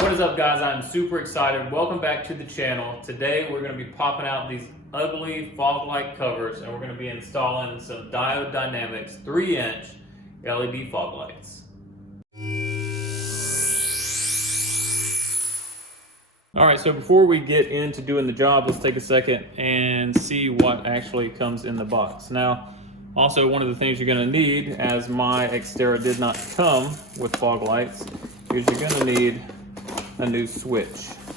What is up, guys? I'm super excited. Welcome back to the channel. Today we're going to be popping out these ugly fog light covers, and we're going to be installing some Diode Dynamics 3-inch LED fog lights. All right, so before we get into doing the job, let's take a second and see what actually comes in the box. Now, also one of the things you're going to need, as my Xterra did not come with fog lights, is you're going to need a new switch.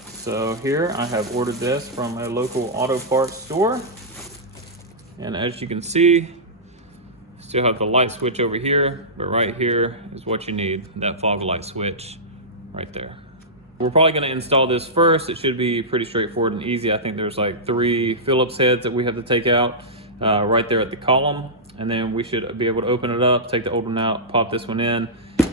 So here I have ordered this from a local auto parts store, and as you can see, still have the light switch over here, but right here is what you need, that fog light switch right there. We're probably going to install this first. It should be pretty straightforward and easy. I think there's like 3 Phillips heads that we have to take out right there at the column, and then we should be able to open it up, take the old one out, pop this one in,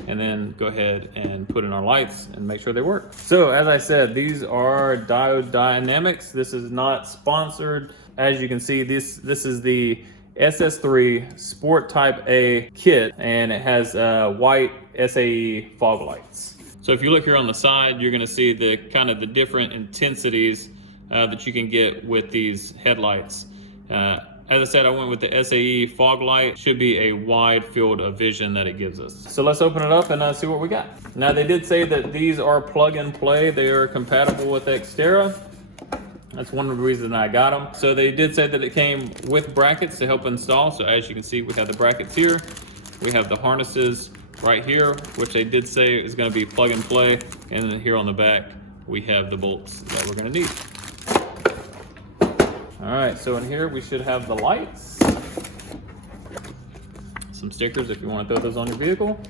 and then go ahead and put in our lights and make sure they work. So as I said, these are Diode Dynamics. This is not sponsored. As you can see, this is the SS3 Sport Type A kit, and it has white SAE fog lights. So if you look here on the side, you're gonna see the kind of the different intensities that you can get with these headlights. As I said, I went with the SAE fog light. Should be a wide field of vision that it gives us. So let's open it up and see what we got. Now they did say that these are plug and play. They are compatible with Xterra. That's one of the reasons I got them. So they did say that it came with brackets to help install. So as you can see, we have the brackets here. We have the harnesses right here, which they did say is gonna be plug and play. And then here on the back, we have the bolts that we're gonna need. All right, so in here we should have the lights, some stickers if you want to throw those on your vehicle,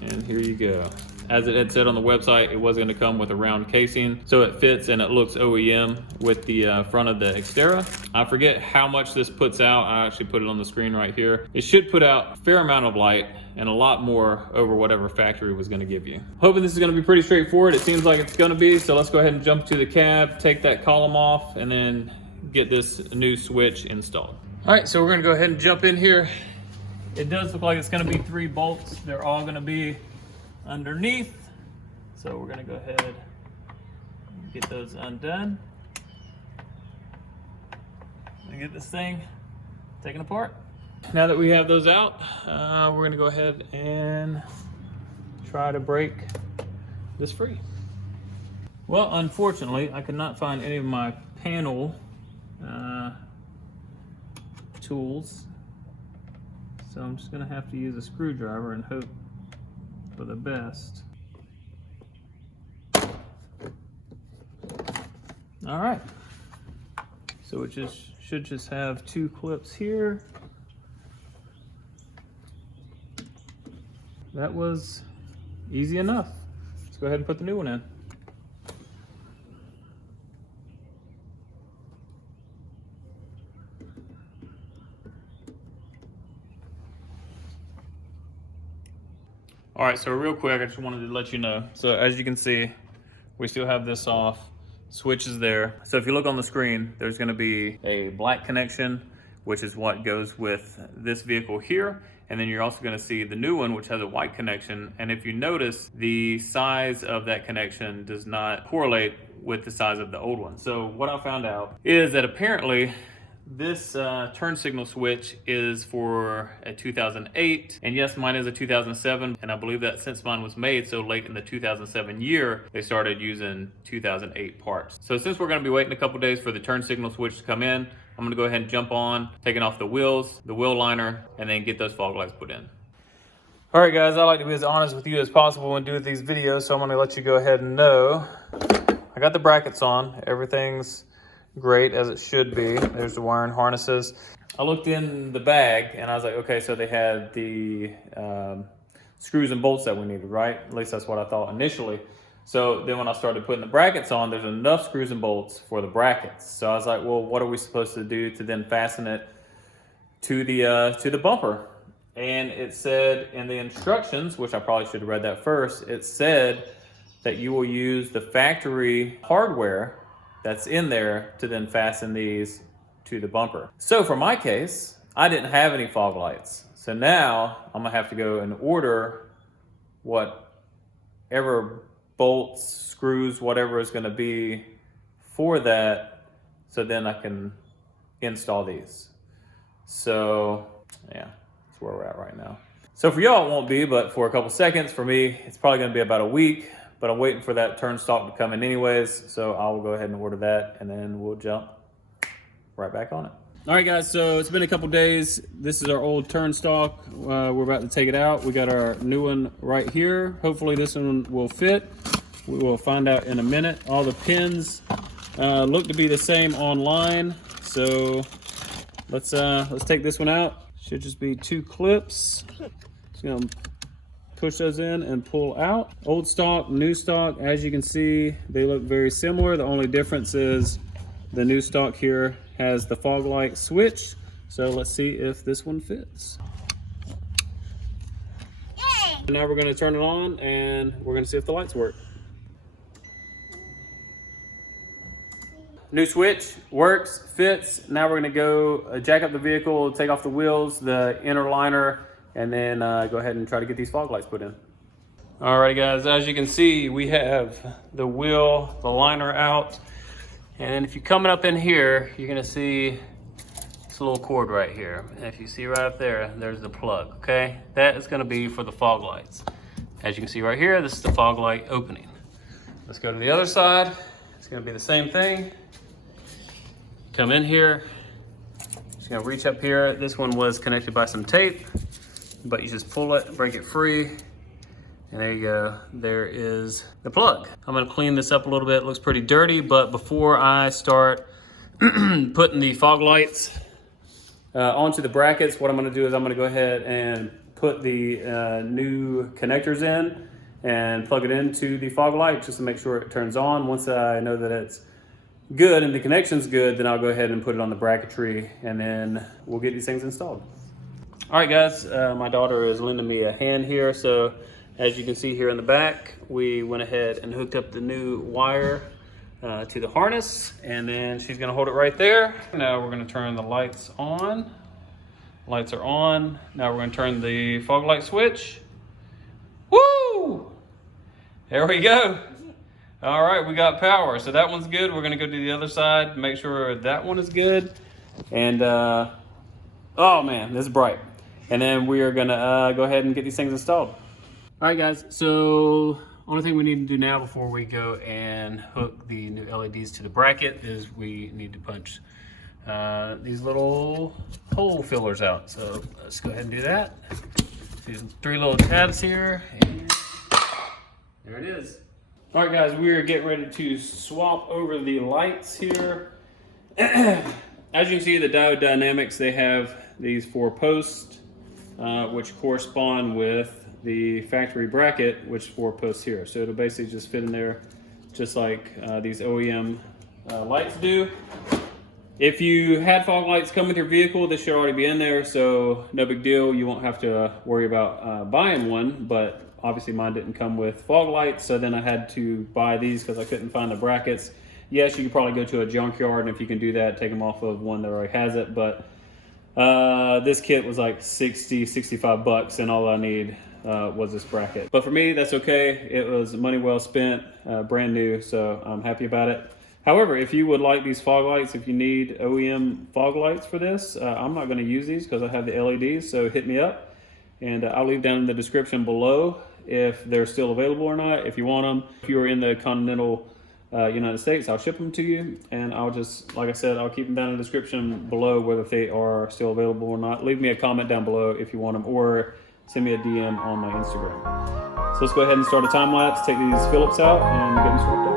and here you go. As it had said on the website, it was going to come with a round casing, so it fits and it looks OEM with the front of the Xterra. I forget how much this puts out. I actually put it on the screen right here. It should put out a fair amount of light and a lot more over whatever factory was going to give you. Hoping this is going to be pretty straightforward. It seems like it's going to be, so let's go ahead and jump to the cab, take that column off, and then get this new switch installed. All right, so we're going to go ahead and jump in here. It does look like it's going to be 3 bolts. They're all going to be underneath, so we're going to go ahead and get those undone and get this thing taken apart. Now that we have those out, we're going to go ahead and try to break this free. Well, unfortunately, I could not find any of my panel tools, so I'm just going to have to use a screwdriver and hope for the best. All right, so it should just have 2 clips here. That was easy enough. Let's go ahead and put the new one in. All right, so real quick, I just wanted to let you know. So as you can see, we still have this off. Switch is there. So if you look on the screen, there's gonna be a black connection, which is what goes with this vehicle here. And then you're also gonna see the new one, which has a white connection. And if you notice, the size of that connection does not correlate with the size of the old one. So what I found out is that apparently this turn signal switch is for a 2008, and yes, mine is a 2007, and I believe that since mine was made so late in the 2007 year, they started using 2008 parts. So since we're going to be waiting a couple days for the turn signal switch to come in, I'm going to go ahead and jump on, taking off the wheels, the wheel liner, and then get those fog lights put in. All right, guys, I like to be as honest with you as possible when doing these videos, so I'm going to let you go ahead and know. I got the brackets on. Everything's great as it should be. There's the wiring harnesses. I looked in the bag and I was like, okay, so they had the screws and bolts that we needed, right? At least that's what I thought initially. So then when I started putting the brackets on, there's enough screws and bolts for the brackets. So I was like, well, what are we supposed to do to then fasten it to the bumper? And it said in the instructions, which I probably should have read that first, it said that you will use the factory hardware that's in there to then fasten these to the bumper. So for my case, I didn't have any fog lights. So now I'm gonna have to go and order whatever bolts, screws, whatever is gonna be for that, so then I can install these. So yeah, that's where we're at right now. So for y'all it won't be, but for a couple seconds, for me, it's probably gonna be about a week, but I'm waiting for that turn stock to come in anyways, so I will go ahead and order that, and then we'll jump right back on it. All right guys, so it's been a couple days. This is our old turn stock. We're about to take it out. We got our new one right here. Hopefully this one will fit. We will find out in a minute. All the pins look to be the same online. So let's take this one out. Should just be 2 clips. Just gonna push those in and pull out. Old stock, new stock, as you can see, they look very similar. The only difference is the new stock here has the fog light switch. So let's see if this one fits. Yay! Now we're gonna turn it on and we're gonna see if the lights work. New switch, works, fits. Now we're gonna go jack up the vehicle, take off the wheels, the inner liner, and then go ahead and try to get these fog lights put in. Alrighty guys, as you can see, we have the wheel, the liner out. And if you're coming up in here, you're gonna see this little cord right here. And if you see right up there, there's the plug, okay? That is gonna be for the fog lights. As you can see right here, this is the fog light opening. Let's go to the other side. It's gonna be the same thing. Come in here, just gonna reach up here. This one was connected by some tape, but you just pull it, break it free. And there you go, there is the plug. I'm gonna clean this up a little bit. It looks pretty dirty, but before I start putting the fog lights onto the brackets, what I'm gonna do is I'm gonna go ahead and put the new connectors in and plug it into the fog light just to make sure it turns on. Once I know that it's good and the connection's good, then I'll go ahead and put it on the bracketry and then we'll get these things installed. All right guys, my daughter is lending me a hand here. So as you can see here in the back, we went ahead and hooked up the new wire to the harness, and then she's gonna hold it right there. Now we're gonna turn the lights on. Lights are on. Now we're gonna turn the fog light switch. Woo! There we go. All right, we got power. So that one's good. We're gonna go to the other side, make sure that one is good. And oh man, this is bright. And then we are gonna go ahead and get these things installed. All right guys, so only thing we need to do now before we go and hook the new LEDs to the bracket is we need to punch these little hole fillers out. So let's go ahead and do that. See 3 little tabs here, and there it is. All right guys, we are getting ready to swap over the lights here. As you can see, the Diode Dynamics, they have these 4 posts, which correspond with the factory bracket, which 4 posts here. So it'll basically just fit in there just like these OEM lights do. If you had fog lights come with your vehicle, this should already be in there, so no big deal. You won't have to worry about buying one, but obviously mine didn't come with fog lights, so then I had to buy these because I couldn't find the brackets. Yes, you could probably go to a junkyard, and if you can do that, take them off of one that already has it, but this kit was like 60, 65 bucks, and all I need was this bracket. But for me, that's okay. It was money well spent, brand new, so I'm happy about it. However, if you would like these fog lights, if you need OEM fog lights for this, I'm not gonna use these because I have the LEDs, so hit me up. And I'll leave down in the description below if they're still available or not, if you want them. If you are in the continental United States, I'll ship them to you. And I'll just, like I said, I'll keep them down in the description below whether they are still available or not. Leave me a comment down below if you want them, or send me a DM on my Instagram. So let's go ahead and start a time lapse, take these Phillips out, and get them swapped over.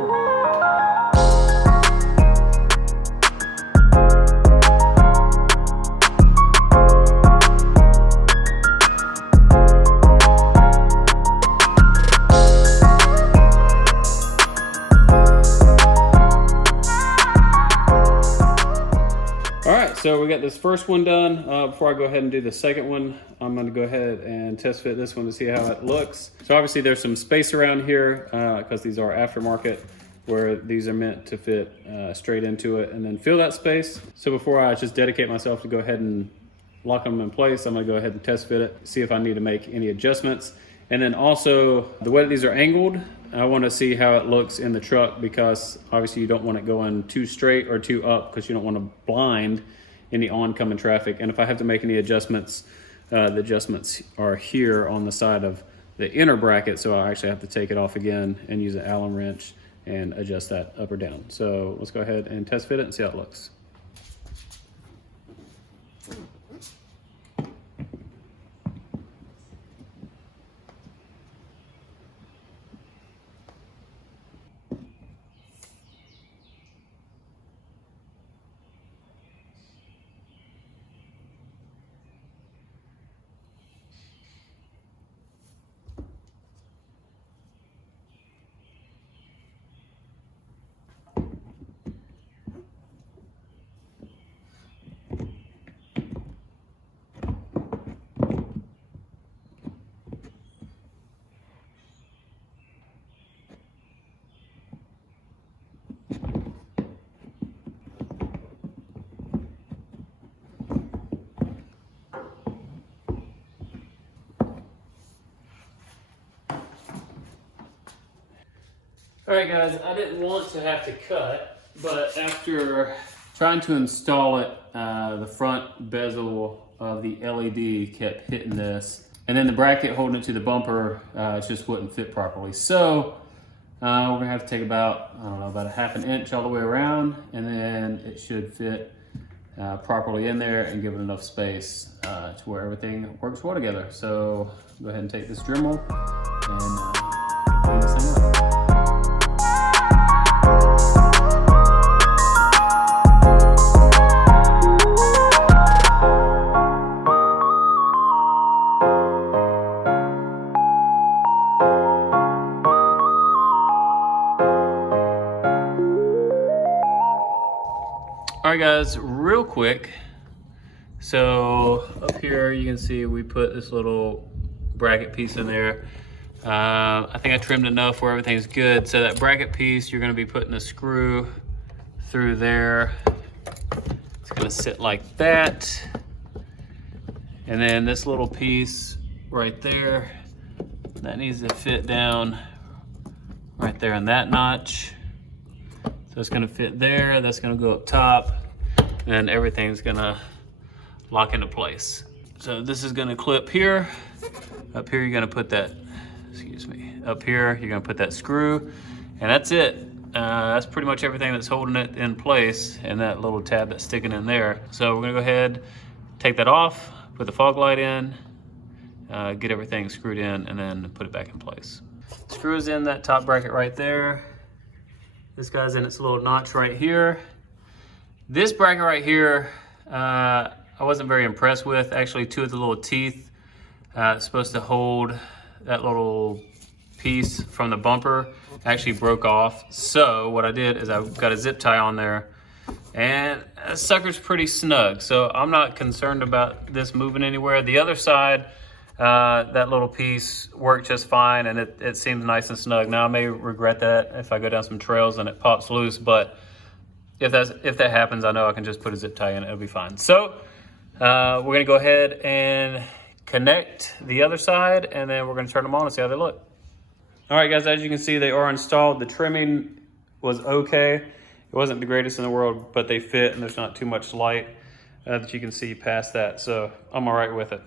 So we got this first one done. Before I go ahead and do the second one, I'm gonna go ahead and test fit this one to see how it looks. So obviously there's some space around here because these are aftermarket, where these are meant to fit straight into it and then fill that space. So before I just dedicate myself to go ahead and lock them in place, I'm gonna go ahead and test fit it, see if I need to make any adjustments. And then also, the way that these are angled, I want to see how it looks in the truck, because obviously you don't want it going too straight or too up, because you don't want to blind any oncoming traffic. And if I have to make any adjustments, the adjustments are here on the side of the inner bracket, so I actually have to take it off again and use an Allen wrench and adjust that up or down. So let's go ahead and test fit it and see how it looks. All right, guys, I didn't want to have to cut, but after trying to install it, the front bezel of the LED kept hitting this, and then the bracket holding it to the bumper, it just wouldn't fit properly. So we're gonna have to take about, I don't know, about a half an inch all the way around, and then it should fit properly in there and give it enough space to where everything works well together. So go ahead and take this Dremel and clean this thing up. All right, guys, real quick. So up here, you can see we put this little bracket piece in there. I think I trimmed enough where everything's good. So that bracket piece, you're gonna be putting a screw through there. It's gonna sit like that. And then this little piece right there, that needs to fit down right there in that notch. So it's gonna fit there, that's gonna go up top, and everything's gonna lock into place. So this is gonna clip here. Up here, you're gonna put that, excuse me, up here, you're gonna put that screw, and that's it. That's pretty much everything that's holding it in place, and that little tab that's sticking in there. So we're gonna go ahead, take that off, put the fog light in, get everything screwed in, and then put it back in place. Screws in that top bracket right there. This guy's in its little notch right here. This bracket right here, I wasn't very impressed with. Actually, two of the little teeth supposed to hold that little piece from the bumper actually broke off. So what I did is I got a zip tie on there, and that sucker's pretty snug. So I'm not concerned about this moving anywhere. The other side, that little piece worked just fine, and it seems nice and snug. Now I may regret that if I go down some trails and it pops loose, but if that happens, I know I can just put a zip tie in it, it'll be fine. So we're gonna go ahead and connect the other side, and then we're gonna turn them on and see how they look. All right, guys, as you can see, they are installed. The trimming was okay. It wasn't the greatest in the world, but they fit, and there's not too much light that you can see past that, so I'm all right with it.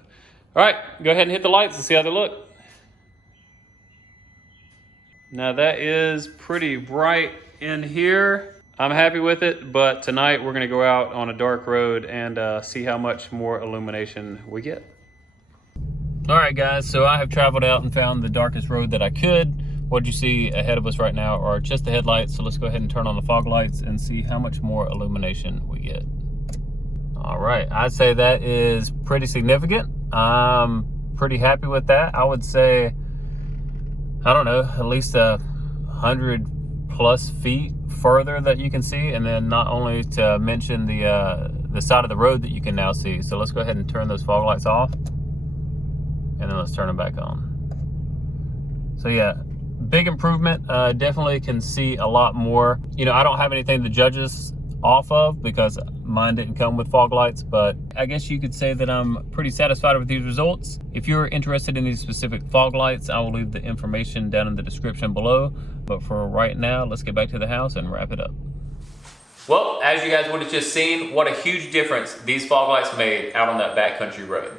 All right, go ahead and hit the lights and see how they look. Now that is pretty bright in here. I'm happy with it, but tonight we're gonna go out on a dark road and see how much more illumination we get. All right, guys, so I have traveled out and found the darkest road that I could. What you see ahead of us right now are just the headlights, so let's go ahead and turn on the fog lights and see how much more illumination we get. All right, I'd say that is pretty significant. I'm pretty happy with that. I would say, I don't know, at least 100+ feet further that you can see, and then not only to mention the side of the road that you can now see. So let's go ahead and turn those fog lights off, and then let's turn them back on. So yeah, big improvement. Definitely can see a lot more. You know, I don't have anything that judges off of because mine didn't come with fog lights, but I guess you could say that I'm pretty satisfied with these results. If you're interested in these specific fog lights, I will leave the information down in the description below. But for right now, let's get back to the house and wrap it up. Well, as you guys would have just seen, what a huge difference these fog lights made out on that backcountry road.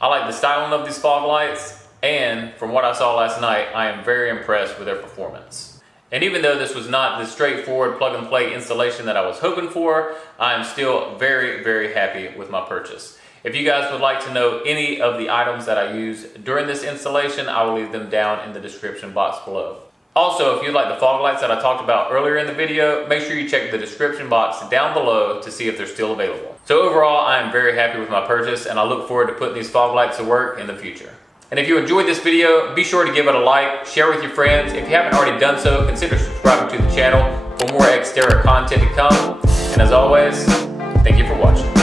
I like the styling of these fog lights, and from what I saw last night, I am very impressed with their performance. And even though this was not the straightforward plug and play installation that I was hoping for, I am still very, very happy with my purchase. If you guys would like to know any of the items that I used during this installation, I will leave them down in the description box below. Also, if you'd like the fog lights that I talked about earlier in the video, make sure you check the description box down below to see if they're still available. So overall, I am very happy with my purchase, and I look forward to putting these fog lights to work in the future. And if you enjoyed this video, be sure to give it a like, share with your friends. If you haven't already done so, consider subscribing to the channel for more Xterra content to come. And as always, thank you for watching.